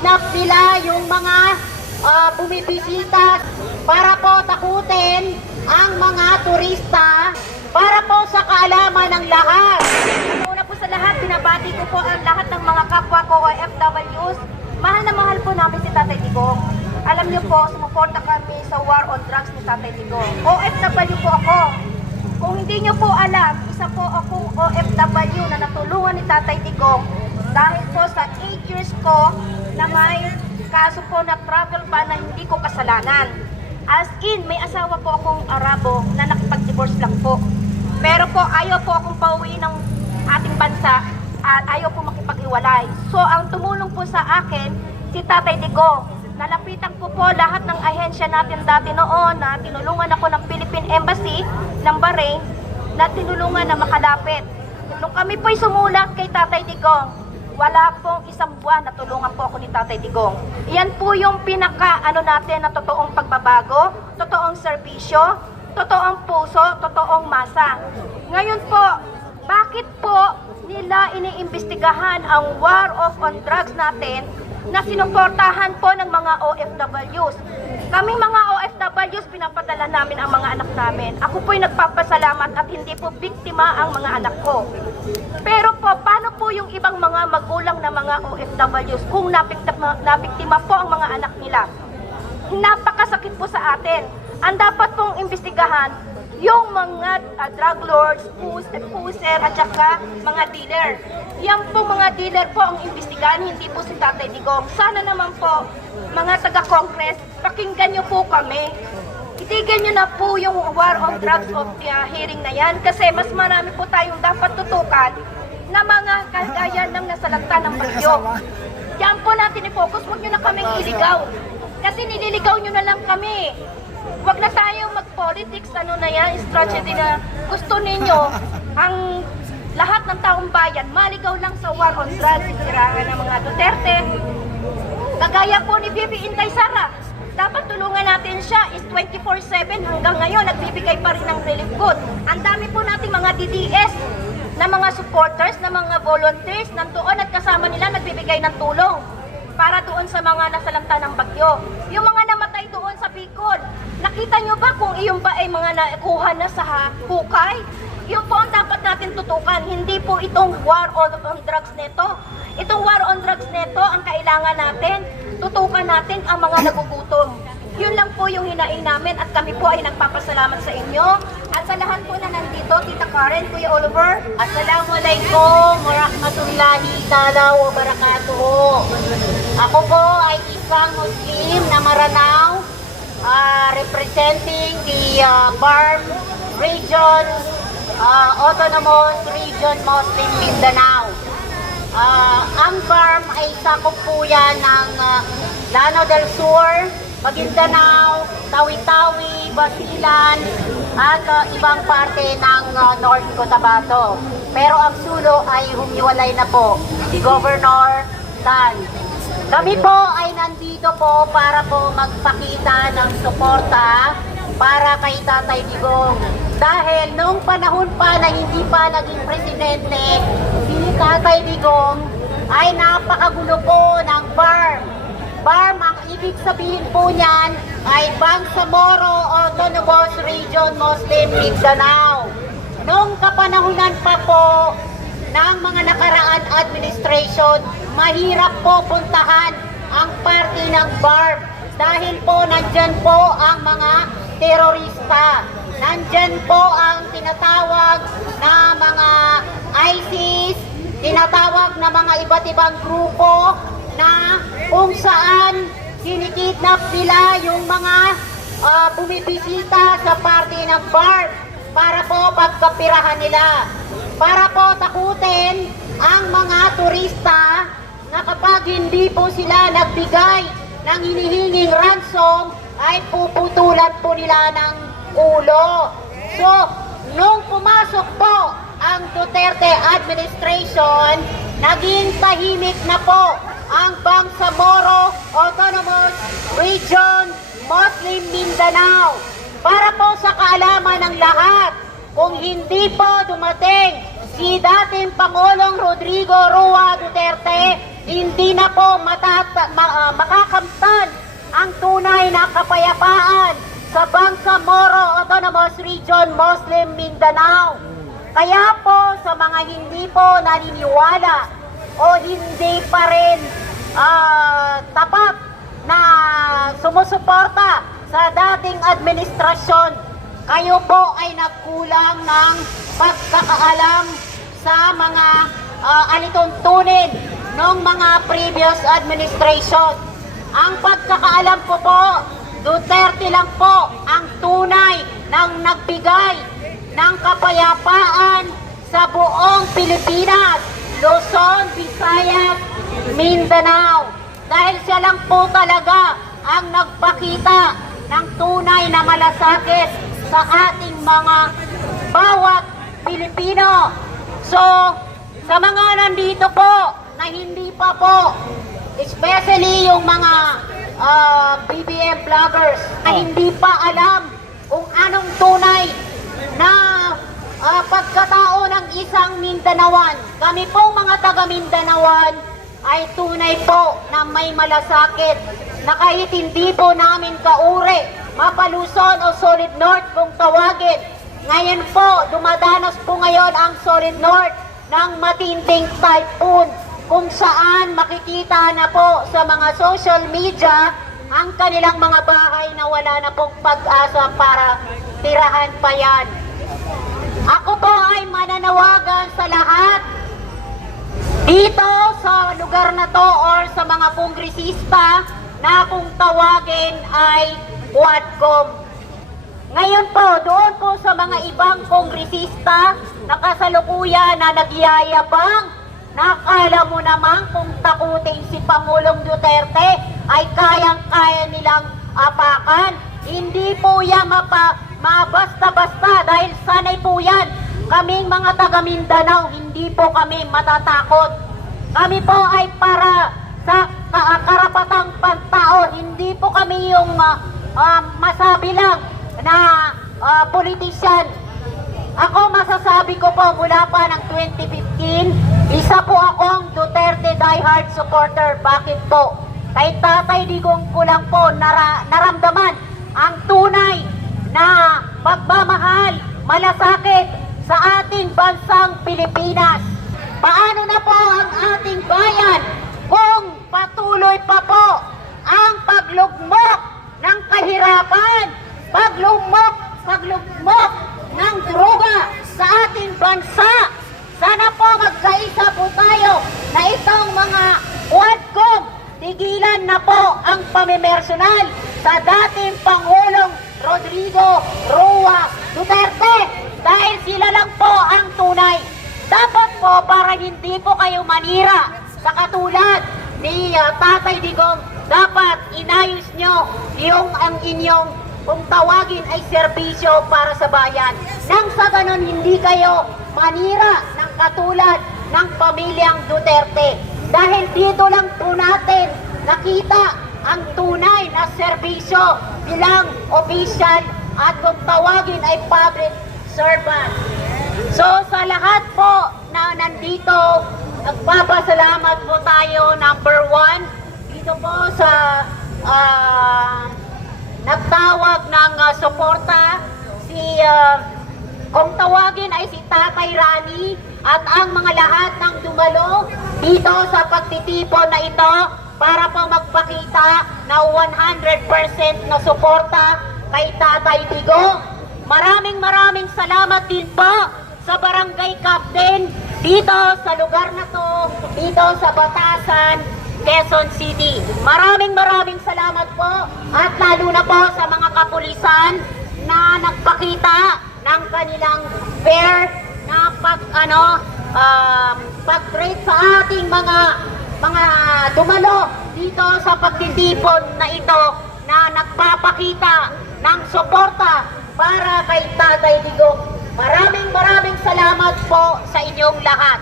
kinikidnap nila yung mga bumibisita para po takutin ang mga turista para po sa kaalaman ng lahat. Una po sa lahat, binabati ko po ang lahat ng mga kapwa ko OFWs. Mahal na mahal po namin si Tatay Digong. Alam niyo po, sumuporta kami sa war on drugs ni Tatay Digong. OFW po ako. Kung hindi niyo po alam, isa po akong OFW na natulungan ni Tatay Digong dahil po sa 8 years ko na may kaso po na travel ban na hindi ko kasalanan. As in, may asawa po akong Arabo na nakipag-divorce lang po. Pero po, ayaw po akong pauwi ng ating bansa at ayaw po makipag-iwalay. So, ang tumulong po sa akin, si Tatay Digong. Nalapitan ko po lahat ng ahensya natin dati noon na tinulungan ako ng Philippine Embassy ng Bahrain na tinulungan na makalapit. Nung kami po'y sumulat kay Tatay Digong, wala pong isang buwan na tulungan po ako ni Tatay Digong. Iyan po yung pinaka-ano natin na totoong pagbabago, totoong serbisyo, totoong puso, totoong masa. Ngayon po, bakit po nila iniimbestigahan ang war on drugs natin na sinuportahan po ng mga OFWs? Kami mga OFWs, pinapadala namin ang mga anak namin. Ako po'y nagpapasalamat at hindi po biktima ang mga anak ko. Pero po, paano po yung ibang mga magulang na mga OFWs kung nabiktima po ang mga anak nila? Napakasakit po sa atin. Ang dapat pong imbestigahan, yung mga drug lords, puser at saka mga dealer. Yan po mga dealer po ang imbestigahan, hindi po si Tatay Digong. Sana naman po, mga taga-Congress, pakinggan nyo po kami. Itigil nyo na po yung war on drugs of hearing na yan kasi mas marami po tayong dapat tutukan na mga kagaya ng nasalanta ng bagyo. Yan po natin i-focus, huwag nyo na kaming iligaw. Kasi nililigaw nyo na lang kami. Huwag na tayong mag-politics, ano na yan, strategy na gusto ninyo. Ang lahat ng taong bayan, maligaw lang sa war on drugs, sirangan ng mga Duterte. Kagaya po ni Bibi Inday Sara, dapat tulungan natin siya is 24/7 hanggang ngayon, nagbibigay pa rin ng relief good. Ang dami po nating mga DDS na mga supporters, na mga volunteers, nandoon at kasama nila nagbibigay ng tulong para doon sa mga nasalanta ng bagyo. Yung mga namatay doon sa Bicol, nakita nyo ba kung iyon ba ay mga nakuha na sa hukay? Yun po ang dapat natin tutukan, hindi po itong war on drugs neto. Itong war on drugs neto, ang kailangan natin, tutukan natin ang mga nagugutom. Yun lang po yung hinaing namin at kami po ay nagpapasalamat sa inyo. At sa lahat po na nandito, Tita Karen, Kuya Oliver, Assalamualaikum warahmatullahi ta'ala wa barakatuh. Ako po ay isang Muslim na Maranao, representing the BARM region, Autonomous Region Muslim Mindanao. Ang BARM ay sakop po yan ng Lanao del Sur, Maguindanao, Tawi-Tawi, Basilan, at ibang parte ng North Cotabato. Pero ang Sulo ay humiwalay na po, si Governor Tan. Kami po ay nandito po para po magpakita ng suporta para kay Tatay Digong. Dahil nung panahon pa na hindi pa naging presidente, si Tatay Digong ay napakagulo po ng BARM. BARM, ang ibig sabihin po niyan ay Bangsamoro Autonomous Region Muslim Mindanao. Nung kapanahunan pa po ng mga nakaraan administration, mahirap po puntahan ang party ng BARM dahil po nandyan po ang mga terorista. Nandyan po ang tinatawag na mga ISIS, tinatawag na mga iba't ibang grupo na kung saan kinikidnap nila yung mga bumibisita sa party ng BARM para po pagkapirahan nila. Para po takutin ang mga turista na kapag hindi po sila nagbigay ng hinihinging ransom ay puputulan po nila ng ulo. So, nung pumasok po ang Duterte administration, naging tahimik na po ang Bangsamoro Autonomous Region Muslim Mindanao. Para po sa kaalaman ng lahat, kung hindi po dumating si dating Pangulong Rodrigo Roa Duterte, hindi na po makakamtan ang tunay na kapayapaan sa Bangsamoro Autonomous Region, Muslim Mindanao. Kaya po sa mga hindi po naniniwala o hindi pa rin tapat na sumusuporta sa dating administrasyon, kayo po ay nagkulang ng pagkakaalam sa mga alituntunin ng mga previous administration. Ang pagkakaalam ko po, Duterte lang po ang tunay ng nagbigay ng kapayapaan sa buong Pilipinas, Luzon, Visayas, Mindanao. Dahil siya lang po talaga ang nagpakita ng tunay na malasakit sa ating mga bawat Pilipino. So, sa mga nandito po na hindi pa po, especially yung mga BBM vloggers na hindi pa alam kung anong tunay na pagkatao ng isang Mindanawan. Kami pong mga taga Mindanawan ay tunay po na may malasakit na kahit hindi po namin kauri, Mapaluzon o Solid North kung tawagin. Ngayon po, dumadanas po ngayon ang Solid North ng matinding typhoon, kung saan makikita na po sa mga social media ang kanilang mga bahay na wala na pong pag-asa para tirahan pa yan. Ako po ay mananawagan sa lahat dito sa lugar na to or sa mga kongresista na kung tawagin ay Quadcom. Ngayon po, doon po sa mga ibang kongresista na kasalukuyan na nagyayabang, nakala mo naman kung takutin si Pangulong Duterte ay kayang-kaya nilang apakan. Hindi po yan mabasta-basta dahil sanay po yan. Kaming mga taga Mindanao, hindi po kami matatakot. Kami po ay para sa karapatang pagtao, hindi po kami yung masabi lang na politician. Ako masasabi ko po mula pa ng 2015, isa po akong Duterte diehard supporter. Bakit po? Kay Tatay Digong ko lang po naramdaman ang tunay na pagmamahal, malasakit sa ating bansang Pilipinas. Paano na po ang ating bayan kung patuloy pa po ang paglugmok ng kahirapan, paglugmok ng droga sa ating bansa? Sana po magkaisa po tayo na itong mga Quadcom, tigilan na po ang pamimersonal sa dating Pangulong Rodrigo Roa Duterte dahil sila lang po ang tunay. Dapat po para hindi po kayo manira sa katulad ni Tatay Digong, dapat inayos nyo yung ang inyong kung tawagin ay serbisyo para sa bayan. Nang sa ganon hindi kayo manira ng katulad ng pamilyang Duterte. Dahil dito lang po natin nakita ang tunay na serbisyo bilang official at kung tawagin ay public servant. So sa lahat po na nandito, nagpapasalamat po tayo number 1 dito po sa nagtawag ng suporta kung tawagin ay si Tatay Rani at ang mga lahat ng dumalo dito sa pagtitipon na ito para po magpakita na 100% na suporta kay Tatay Digong. Maraming salamat din po sa barangay captain dito sa lugar na to, dito sa Batasan, Quezon City. Maraming salamat po at lalo na po sa mga kapulisan na nagpakita ng kanilang fair na pag-treat sa ating mga dumalo dito sa pagtitipon na ito na nagpapakita ng suporta para kay Tatay Digong. Maraming salamat po sa inyong lahat.